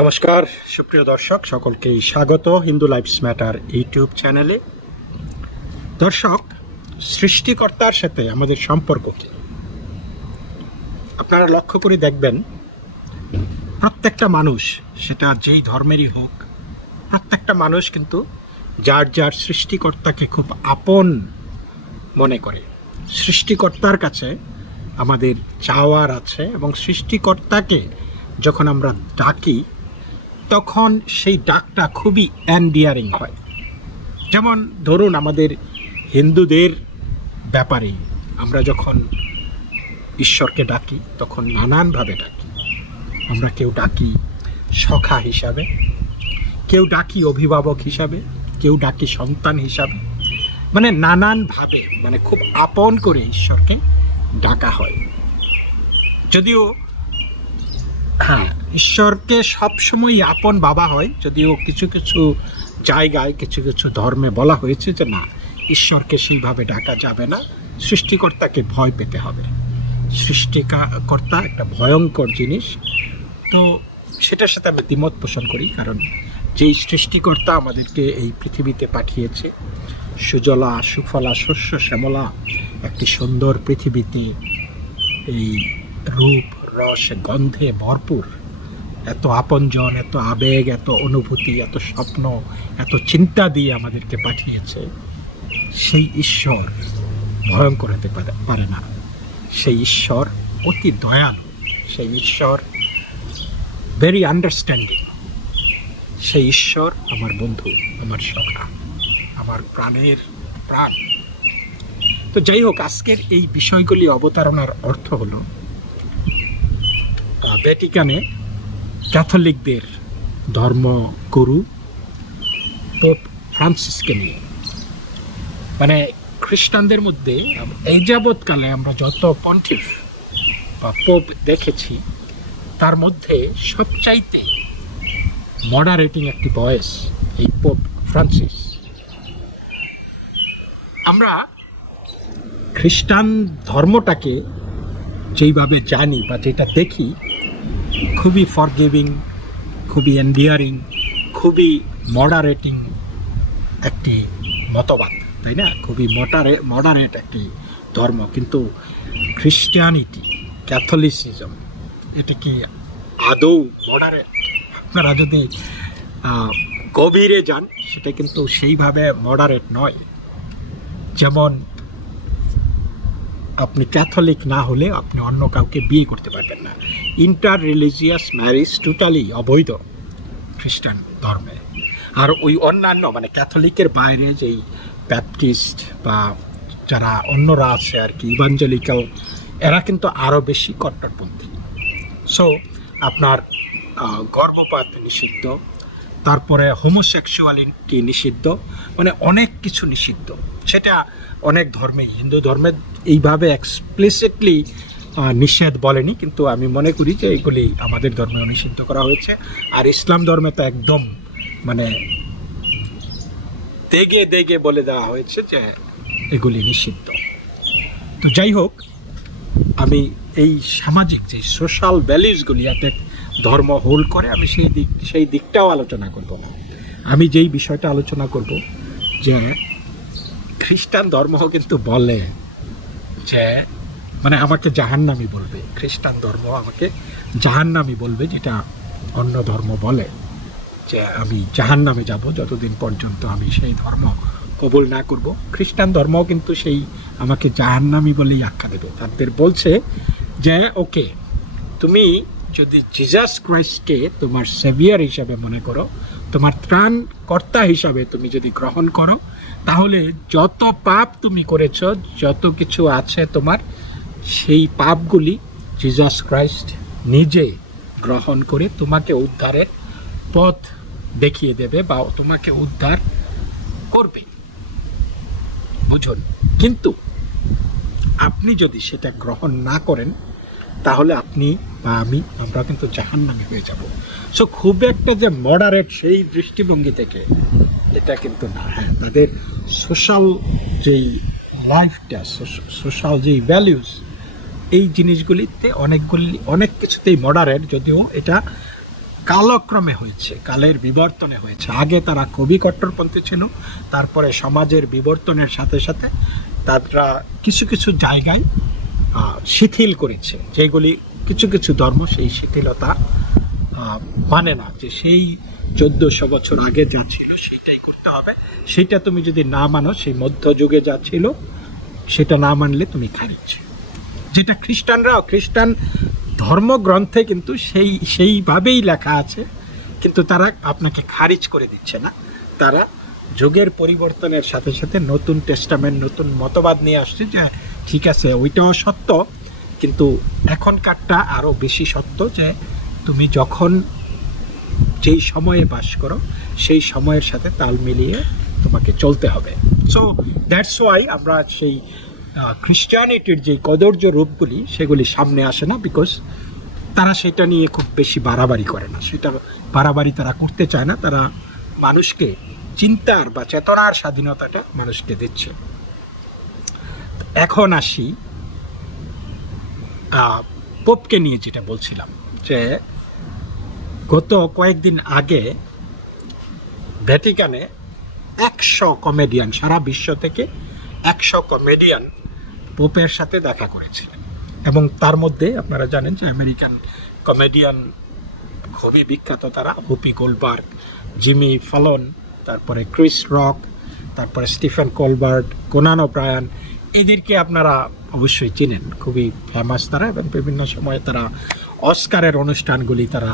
নমস্কার, সুপ্রিয় দর্শক, সকলকেই স্বাগত হিন্দু লাইফস ম্যাটার ইউটিউব চ্যানেলে। দর্শক, সৃষ্টিকর্তার সাথে আমাদের সম্পর্ক কি? আপনারা লক্ষ্য করে দেখবেন, প্রত্যেকটা মানুষ, সেটা যেই ধর্মেরই হোক, প্রত্যেকটা মানুষ কিন্তু যার যার সৃষ্টিকর্তাকে খুব আপন মনে করে। সৃষ্টিকর্তার কাছে আমাদের চাওয়ার আছে এবং সৃষ্টিকর্তাকে যখন আমরা ডাকি তখন সেই ডাকটা খুবই অ্যান্ডিয়ারিং হয়। যেমন ধরুন আমাদের হিন্দুদের ব্যাপারে আমরা যখন ঈশ্বরকে ডাকি, তখন নানানভাবে ডাকি। আমরা কেউ ডাকি সখা হিসাবে, কেউ ডাকি অভিভাবক হিসাবে, কেউ ডাকি সন্তান হিসাবে। মানে নানানভাবে মানে খুব আপন করে ঈশ্বরকে ডাকা হয়। যদিও হ্যাঁ ঈশ্বরকে সবসময় আপন বাবা হয়। যদিও কিছু কিছু জায়গায় কিছু কিছু ধর্মে বলা হয়েছে যে না, ঈশ্বরকে সেইভাবে ডাকা যাবে না, সৃষ্টিকর্তাকে ভয় পেতে হবে। সৃষ্টিকর্তা একটা ভয়ঙ্কর জিনিস। তো সেটার সাথে আমি দ্বিমত পোষণ করি, কারণ যেই সৃষ্টিকর্তা আমাদেরকে এই পৃথিবীতে পাঠিয়েছে, সুজলা, সুফলা, শস্য, শ্যামলা, একটি সুন্দর পৃথিবীতে এই রূপ, রস, গন্ধে ভরপুর এত আপনজন, এত আবেগ, এত অনুভূতি, এত স্বপ্ন, এত চিন্তা দিয়ে আমাদেরকে পাঠিয়েছে। সেই ঈশ্বর ভয়ঙ্কর হতে পারে না। সেই ঈশ্বর অতি দয়ালু। সেই ঈশ্বর ভেরি আন্ডারস্ট্যান্ডিং সেই ঈশ্বর আমার বন্ধু, আমার সখা, আমার প্রাণের প্রাণ। তো যাই হোক, আজকের এই বিষয়গুলি অবতারণার অর্থ হলো ভ্যাটিকানে ক্যাথলিকদের ধর্মগুরু পোপ ফ্রান্সিসকে নিয়ে। মানে খ্রিস্টানদের মধ্যে এই যাবৎকালে আমরা যত পন্টিফ বা পোপ দেখেছি, তার মধ্যে সবচাইতে মডারেটিং একটি বয়স এই পোপ ফ্রান্সিস। আমরা খ্রিস্টান ধর্মটাকে যেইভাবে জানি বা যেটা দেখি খুবই ফরগিভিং খুবই এন্ডিয়ারিং খুবই মডারেটিং একটি মতবাদ, তাই না? খুবই মডারে মডারেট একটি ধর্ম। কিন্তু খ্রিস্টিয়ানিটি ক্যাথলিসিজম এটা কি আদৌ মডারেট আপনারা যদি গভীরে যান, সেটা কিন্তু সেইভাবে মডারেট নয়। যেমন আপনি ক্যাথলিক না হলে আপনি অন্য কাউকে বিয়ে করতে পারবেন না। ইন্টার রিলিজিয়াস ম্যারেজ টোটালি অবৈধ খ্রিস্টান ধর্মে। আর ওই অন্যান্য মানে ক্যাথলিকের বাইরে যেই ব্যাপটিস্ট বা যারা অন্যরা আছে আর কি, ইভাঞ্জলিক্যাল, এরা কিন্তু আরও বেশি কট্টরপন্থী। সো আপনার গর্ভপাত নিষিদ্ধ। তারপরে হোমোসেক্সুয়ালিটি নিষিদ্ধ মানে অনেক কিছু নিষিদ্ধ। সেটা অনেক ধর্মে, হিন্দু ধর্মে এইভাবে এক্সপ্লিসিটলি নিষেধ বলেনি, কিন্তু আমি মনে করি যে এগুলি আমাদের ধর্মে নিষিদ্ধ করা হয়েছে। আর ইসলাম ধর্মে তো একদম মানে দেগে দেগে বলে দেওয়া হয়েছে যে এগুলি নিষিদ্ধ। তো যাই হোক, আমি এই সামাজিক যে সোশ্যাল ভ্যালিউসগুলি এতে ধর্ম হোল্ড করে, আমি সেই দিক, সেই দিকটাও আলোচনা করব না। আমি যেই বিষয়টা আলোচনা করব যে খ্রিস্টান ধর্ম কিন্তু বলে যে মানে আমাকে জাহান্নামি বলবে। খ্রিস্টান ধর্ম আমাকে জাহান্নামি বলবে, যেটা অন্য ধর্ম বলে যে, আমি জাহান্নামে যাব, যতদিন পর্যন্ত আমি সেই ধর্ম কবুল না করব। খ্রিস্টান ধর্মও কিন্তু সেই আমাকে জাহান্নামি বলেই আখ্যা দেবে। তাদের বলছে যে, ওকে, তুমি যদি জিজাস ক্রাইস্টকে তোমার সেভিয়ার হিসাবে মনে করো, তোমার ত্রাণ কর্তা হিসাবে তুমি যদি গ্রহণ করো, তাহলে যত পাপ তুমি করেছ, যত কিছু আছে তোমার, সেই পাপগুলি জিজাস ক্রাইস্ট নিজে গ্রহণ করে তোমাকে উদ্ধারের পথ দেখিয়ে দেবে বা তোমাকে উদ্ধার করবে। বুঝুন? কিন্তু আপনি যদি সেটা গ্রহণ না করেন তাহলে আপনি বা আমি, আমরা কিন্তু জাহান নামে হয়ে যাব। সো খুব একটা যে মডারেট সেই দৃষ্টিভঙ্গি থেকে এটা কিন্তু না। হ্যাঁ তাদের সোশ্যাল যেই লাইফটা সোশ্যাল যেই ভ্যালিউস এই জিনিসগুলিতে অনেকগুলি, অনেক কিছুতেই মডারেট যদিও এটা কালক্রমে হয়েছে, কালের বিবর্তনে হয়েছে। আগে তারা কবি কট্টরপন্থী ছিল, তারপরে সমাজের বিবর্তনের সাথে সাথে তারা কিছু কিছু জায়গায় শিথিল করেছে। যেগুলি কিছু কিছু ধর্ম সেই শিথিলতা মানে না যে সেই চোদ্দশো বছর আগে যা ছিল সেইটাই করতে হবে। সেটা তুমি যদি না মানো, সেই মধ্যযুগে যা ছিল, সেটা না মানলে তুমি খারিজ। যেটা খ্রিস্টানরাও খ্রিস্টান ধর্মগ্রন্থে কিন্তু সেই, সেইভাবেই লেখা আছে, কিন্তু তারা আপনাকে খারিজ করে দিচ্ছে না। তারা যুগের পরিবর্তনের সাথে সাথে নতুন টেস্টামেন্ট, নতুন মতবাদ নিয়ে আসছে যে ঠিক আছে, ওইটাও সত্য। কিন্তু এখনকারটা আরও বেশি সত্য যে তুমি যখন যেই সময়ে বাস করো, সেই সময়ের সাথে তাল মিলিয়ে তোমাকে চলতে হবে। সো দ্যাটস ওয়াই আমরা সেই খ্রিস্টানিটির যে কদর্য রূপগুলি, সেগুলি সামনে আসে না বিকজ তারা সেটা নিয়ে খুব বেশি বাড়াবাড়ি করে না। সেটা বাড়াবাড়ি তারা করতে চায় না, তারা মানুষকে চিন্তার বা চেতনার স্বাধীনতাটা মানুষকে দিচ্ছে। এখন আসি পোপকে নিয়ে যেটা বলছিলাম, যে গত কয়েকদিন আগে ভ্যাটিকানে একশো কমেডিয়ান সারা বিশ্ব থেকে একশো কমেডিয়ান পোপের সাথে দেখা করেছিলেন। এবং তার মধ্যে আপনারা জানেন যে আমেরিকান কমেডিয়ান খুবই বিখ্যাত তারা হুপি গোলবার্গ জিমি ফলন তারপরে ক্রিস রক তারপরে স্টিফেন কোলবার্ট কোনানো ব্রায়ান এদেরকে আপনারা অবশ্যই চিনেন। খুবই ফেমাস তারা এবং বিভিন্ন সময়ে তারা অস্কারের অনুষ্ঠানগুলি তারা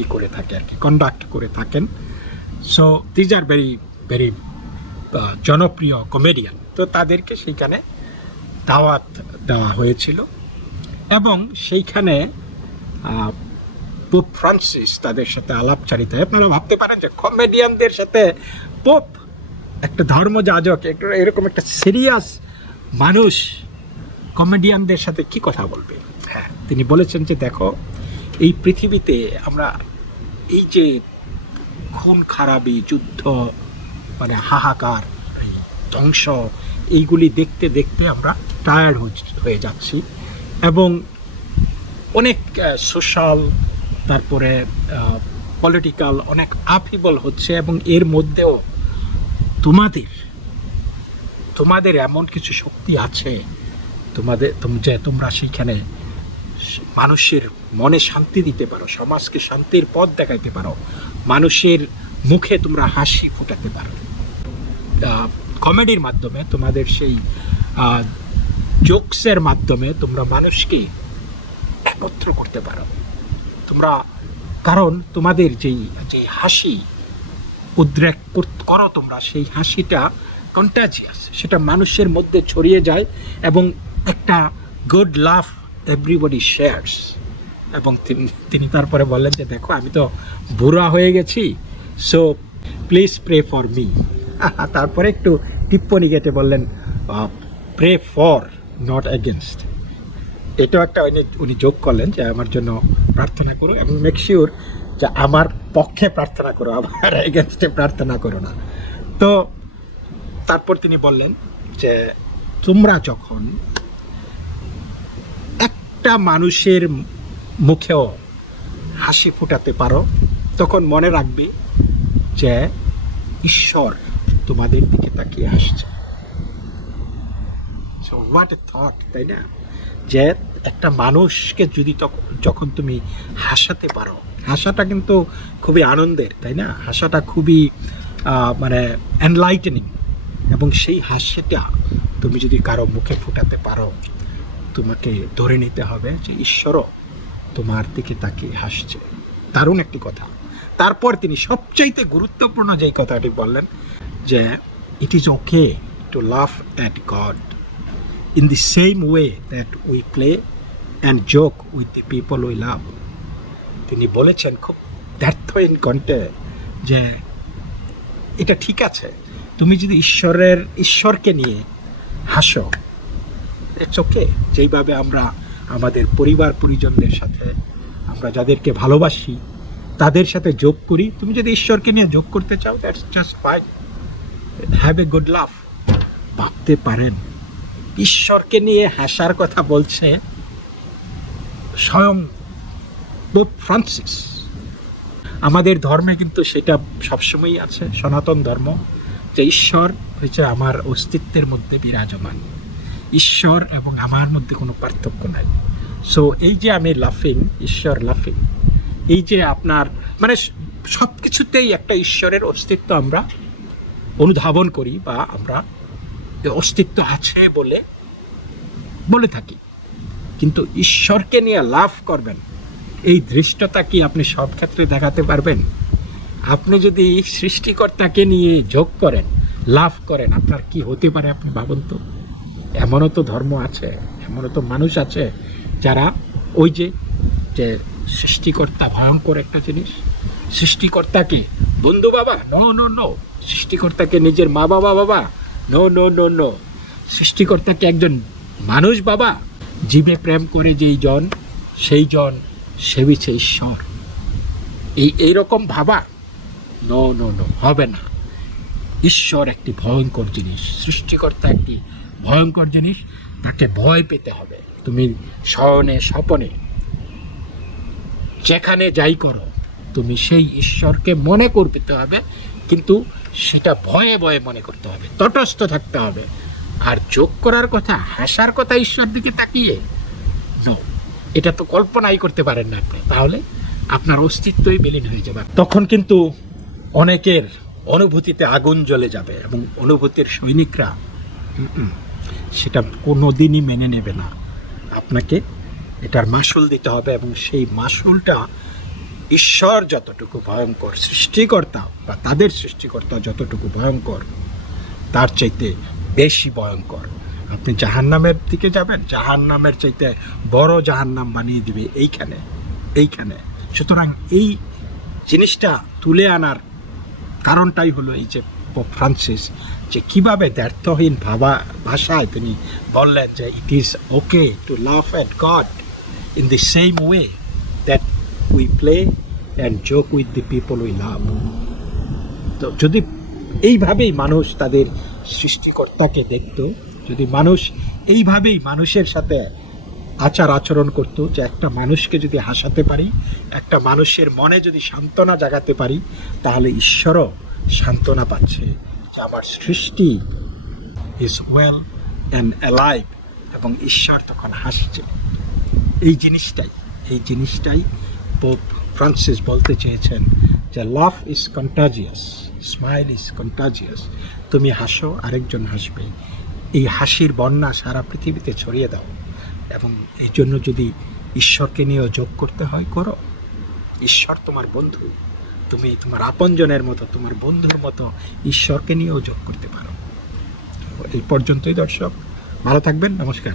ই করে থাকে আর কি কন্ডাক্ট করে থাকেন। So these are very very জনপ্রিয় কমেডিয়ান তো তাদেরকে সেইখানে দাওয়াত দেওয়া হয়েছিল এবং সেইখানে পোপ ফ্রান্সিস তাদের সাথে আলাপচারিতায়। আপনারা ভাবতে পারেন যে কমেডিয়ানদের সাথে পোপ একটা ধর্মযাজক একটা এরকম একটা সিরিয়াস মানুষ কমেডিয়ানদের সাথে কি কথা বলবে? হ্যাঁ। তিনি বলেছেন যে দেখো এই পৃথিবীতে আমরা এই যে খুন খারাপি যুদ্ধ মানে হাহাকার এই ধ্বংস এইগুলি দেখতে দেখতে আমরা টায়ার্ড হয়ে যাচ্ছি এবং অনেক সোশ্যাল তারপরে পলিটিক্যাল অনেক আপহিবল হচ্ছে এবং এর মধ্যেও তোমাদের তোমাদের এমন কিছু শক্তি আছে, তোমাদের, তোম- যে তোমরা সেইখানে মানুষের মনে শান্তি দিতে পারো, সমাজকে শান্তির পথ দেখাইতে পারো, মানুষের মুখে তোমরা হাসি ফোটাতে পারো। কমেডির মাধ্যমে তোমাদের সেই জোকসের মাধ্যমে তোমরা মানুষকে একত্র করতে পারো। তোমরা, কারণ তোমাদের যেই যে হাসি উদ্রেক কর- তোমরা। সেই হাসিটা কন্টাজিয়াস সেটা মানুষের মধ্যে ছড়িয়ে যায় এবং একটা গুড লাভ এভরিবডি শেয়ার্স এবং তিনি তারপরে বললেন যে, দেখো, আমি তো বুড়া হয়ে গেছি so please pray for me তারপরে একটু টিপ্পনি কেটে বললেন প্রে ফর নট এগেনস্ট এটাও একটা উনি যোগ করলেন যে, আমার জন্য প্রার্থনা করো এবং মেক শিওর যে আমার পক্ষে প্রার্থনা করো, আমার এগেনস্টে প্রার্থনা করো না। তো তারপর তিনি বললেন যে, তোমরা যখন একটা মানুষের মুখেও হাসি ফোটাতে পারো, তখন মনে রাখবি যে ঈশ্বর তোমাদের দিকে তাকিয়ে হাসছে। হোয়াট এ থট তাই না? যে একটা মানুষকে যদি যখন তুমি হাসাতে পারো হাসাটা কিন্তু খুবই আনন্দের, তাই না? হাসাটা খুবই মানে এনলাইটেনিং এবং সেই হাসিটা তুমি যদি কারও মুখে ফোটাতে পারো, তোমাকে ধরে নিতে হবে যে ঈশ্বরও তোমার দিকে তাকিয়ে হাসছে। দারুণ একটি কথা। তারপর তিনি সবচাইতে গুরুত্বপূর্ণ যেই কথাটি বললেন যে it is okay to love at God in the same way that we play and joke with the people we love. তিনি বলেছেন খুব দ্ব্যর্থহীন কণ্ঠে যে এটা ঠিক আছে, তুমি যদি ঈশ্বরের, ঈশ্বরকে নিয়ে হাসো ওকে যেইভাবে আমরা আমাদের পরিবার পরিজনদের সাথে আমরা যাদেরকে ভালোবাসি, তাদের সাথে যোগ করি, তুমি যদি ঈশ্বরকে নিয়ে যোগ করতে চাও that's just fine have a good love ভাবতে পারেন, ঈশ্বরকে নিয়ে হাসার কথা বলছে স্বয়ং পোপ ফ্রান্সিস আমাদের ধর্মে কিন্তু সেটা সবসময়ই আছে, সনাতন ধর্ম, যে ঈশ্বর হয়েছে আমার অস্তিত্বের মধ্যে বিরাজমান। ঈশ্বর এবং আমার মধ্যে কোনো পার্থক্য নাই। সো এই যে আমি লাফিং ঈশ্বর লাফিং এই যে আপনার মানে সব কিছুতেই একটা ঈশ্বরের অস্তিত্ব আমরা অনুধাবন করি বা আমরা অস্তিত্ব আছে বলে বলে থাকি। কিন্তু ঈশ্বরকে নিয়ে লাভ করবেন এই দৃষ্টতা কি আপনি সব ক্ষেত্রে দেখাতে পারবেন? আপনি যদি সৃষ্টিকর্তাকে নিয়ে যোগ করেন, লাভ করেন, আপনার কি হতে পারে আপনি ভাবুন তো? এমনও তো ধর্ম আছে, এমনও তো মানুষ আছে যারা ওই যে যে সৃষ্টিকর্তা ভয়ঙ্কর একটা জিনিস, সৃষ্টিকর্তাকে বন্ধু বাবা, নো নো নো, সৃষ্টিকর্তাকে নিজের মা বাবা বাবা, নো নো নো নো, সৃষ্টিকর্তাকে একজন মানুষ বাবা, জীবে প্রেম করে যেই জন, সেই জন সেবিছে ঈশ্বর। এই, এইরকম ভাবা? নো নো নো হবে না। ঈশ্বর একটি ভয়ঙ্কর জিনিস, সৃষ্টিকর্তা একটি ভয়ঙ্কর জিনিস, তাকে ভয় পেতে হবে। তুমি শয়নে স্বপনে, যেখানে যাই করো, তুমি সেই ঈশ্বরকে মনে করতে হবে, কিন্তু সেটা ভয়ে ভয়ে মনে করতে হবে, তটস্থ থাকতে হবে। আর যোগ করার কথা, হাসার কথা ঈশ্বর দিকে তাকিয়ে? নো এটা তো কল্পনাই করতে পারেন না আপনি। তাহলে আপনার অস্তিত্বই বিলীন হয়ে যাবে। তখন কিন্তু অনেকের অনুভূতিতে আগুন জ্বলে যাবে এবং অনুভূতির সৈনিকরা সেটা কোনো দিনই মেনে নেবে না। আপনাকে এটার মাসুল দিতে হবে এবং সেই মাসুলটা ঈশ্বর যতটুকু ভয়ঙ্কর সৃষ্টিকর্তা বা তাদের সৃষ্টিকর্তা যতটুকু ভয়ঙ্কর, তার চাইতে বেশি ভয়ঙ্কর। আপনি জাহান্নামের দিকে যাবেন, জাহান্নামের চাইতে বড় জাহান্নাম বানিয়ে দিবে এইখানে এইখানে। সুতরাং এই জিনিসটা তুলে আনার কারণটাই হলো এই যে পোপ ফ্রান্সিস যে কীভাবে দ্ব্যর্থহীন ভাবা, ভাষায় তিনি বললেন যে it is okay to love at God in the same way that we play and joke with the people we love তো যদি এইভাবেই মানুষ তাদের সৃষ্টিকর্তাকে দেখতো যদি মানুষ এইভাবেই মানুষের সাথে আচার আচরণ করতো যে একটা মানুষকে যদি হাসাতে পারি, একটা মানুষের মনে যদি সান্ত্বনা জাগাতে পারি, তাহলে ঈশ্বরও সান্ত্বনা পাচ্ছে যে আমার সৃষ্টি ইজ ওয়েল অ্যান্ড অ্যালাইভ এবং ঈশ্বর তখন হাসছে। এই জিনিসটাই এই জিনিসটাই পোপ ফ্রান্সিস বলতে চেয়েছেন যে love is contagious smile is contagious তুমি হাসো, আরেকজন হাসবে। এই হাসির বন্যা সারা পৃথিবীতে ছড়িয়ে দাও এবং এই জন্য যদি ঈশ্বরকে নিয়েও যোগ করতে হয়, করো। ঈশ্বর তোমার বন্ধু। তুমি তোমার আপনজনের মতো, তোমার বন্ধুর মতো ঈশ্বরকে নিয়েও যোগ করতে পারো। এই পর্যন্তই দর্শক। ভালো থাকবেন, নমস্কার।